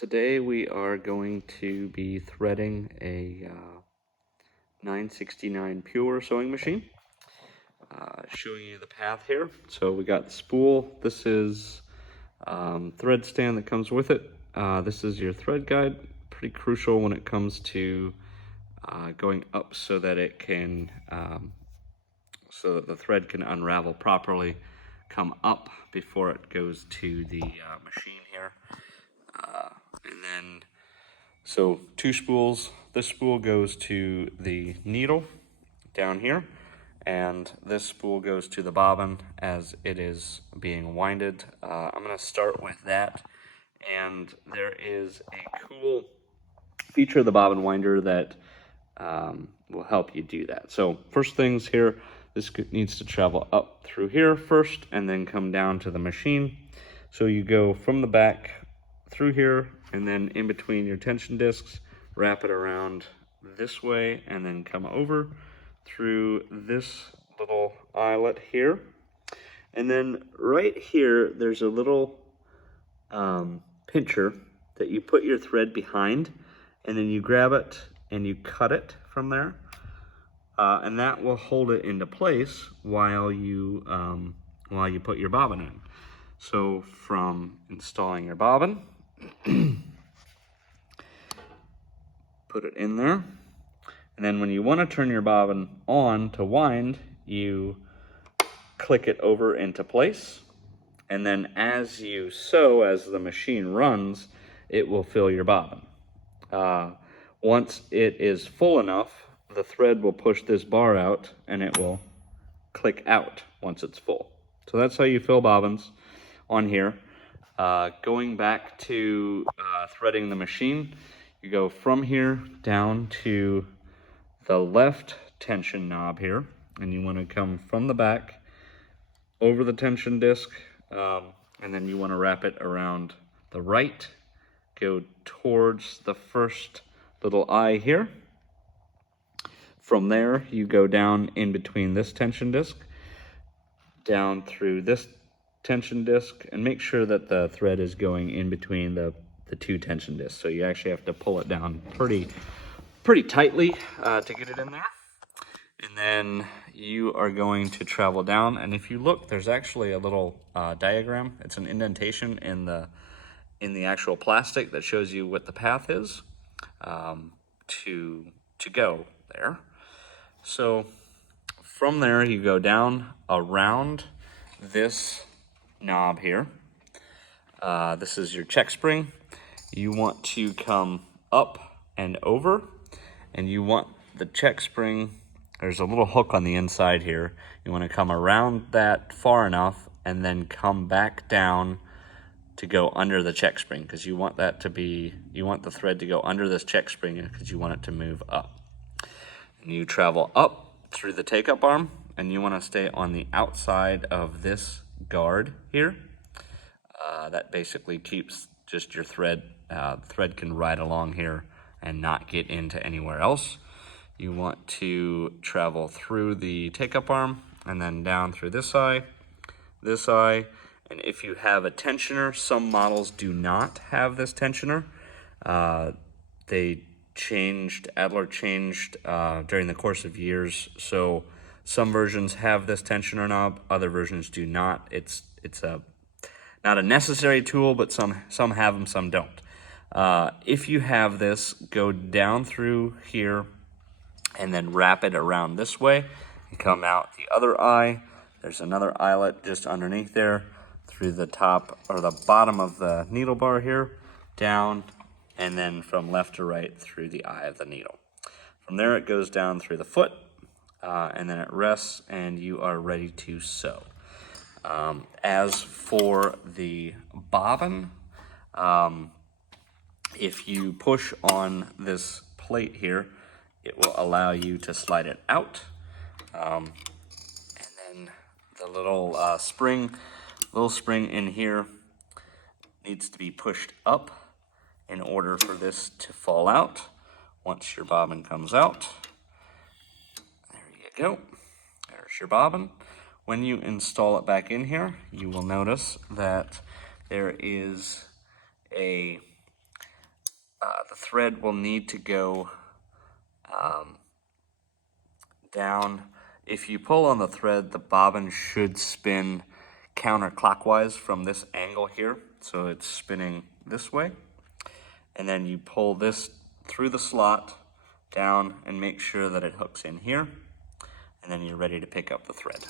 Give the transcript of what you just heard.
Today we are going to be threading a 969 Pure sewing machine. Showing you the path here. So we got the spool. This is thread stand that comes with it. This is your thread guide. Pretty crucial when it comes to going up so that it can, so that the thread can unravel properly, come up before it goes to the machine here. And then, so 2 spools. This spool goes to the needle down here, and this spool goes to the bobbin as it is being winded. I'm going to start with that, and there is a cool feature of the bobbin winder that will help you do that. So first things here, this needs to travel up through here first and then come down to the machine. So you go from the back through here and then in between your tension discs, wrap it around this way and then come over through this little eyelet here. And then right here, there's a little pincher that you put your thread behind, and then you grab it and you cut it from there. And that will hold it into place while you put your bobbin in. So from installing your bobbin, put it in there, and then when you want to turn your bobbin on to wind, you click it over into place, and then as you sew, as the machine runs, it will fill your bobbin. Once it is full enough, the thread will push this bar out and it will click out once it's full. So that's how you fill bobbins on here. Going back to threading the machine, you go from here down to the left tension knob here, and you want to come from the back over the tension disc, and then you want to wrap it around the right, go towards the first little eye here. From there, you go down in between this tension disc, down through this tension disc, and make sure that the thread is going in between the 2 tension discs. So you actually have to pull it down pretty tightly to get it in there. And then you are going to travel down, and if you look, there's actually a little diagram. It's an indentation in the actual plastic that shows you what the path is to go there. So from there, you go down around this knob here. This is your check spring. You want to come up and over, and you want the check spring, there's a little hook on the inside here. You want to come around that far enough and then come back down to go under the check spring, because you want the thread to go under this check spring because you want it to move up. And you travel up through the take-up arm, and you want to stay on the outside of this guard here. That basically keeps just your thread. Thread can ride along here and not get into anywhere else. You want to travel through the take-up arm and then down through this eye, and if you have a tensioner, some models do not have this tensioner. Adler changed during the course of years, so some versions have this tensioner knob, other versions do not. It's not a necessary tool, but some have them, some don't. If you have this, go down through here and then wrap it around this way and come out the other eye. There's another eyelet just underneath there, through the top or the bottom of the needle bar here, down, and then from left to right through the eye of the needle. From there it goes down through the foot, and then it rests, and you are ready to sew. As for the bobbin, if you push on this plate here, it will allow you to slide it out, and then the little spring in here needs to be pushed up in order for this to fall out. Once your bobbin comes out, there you go, there's your bobbin. When you install it back in here, you will notice that there is a the thread will need to go down. If you pull on the thread, the bobbin should spin counterclockwise from this angle here. So it's spinning this way. And then you pull this through the slot down and make sure that it hooks in here. And then you're ready to pick up the thread.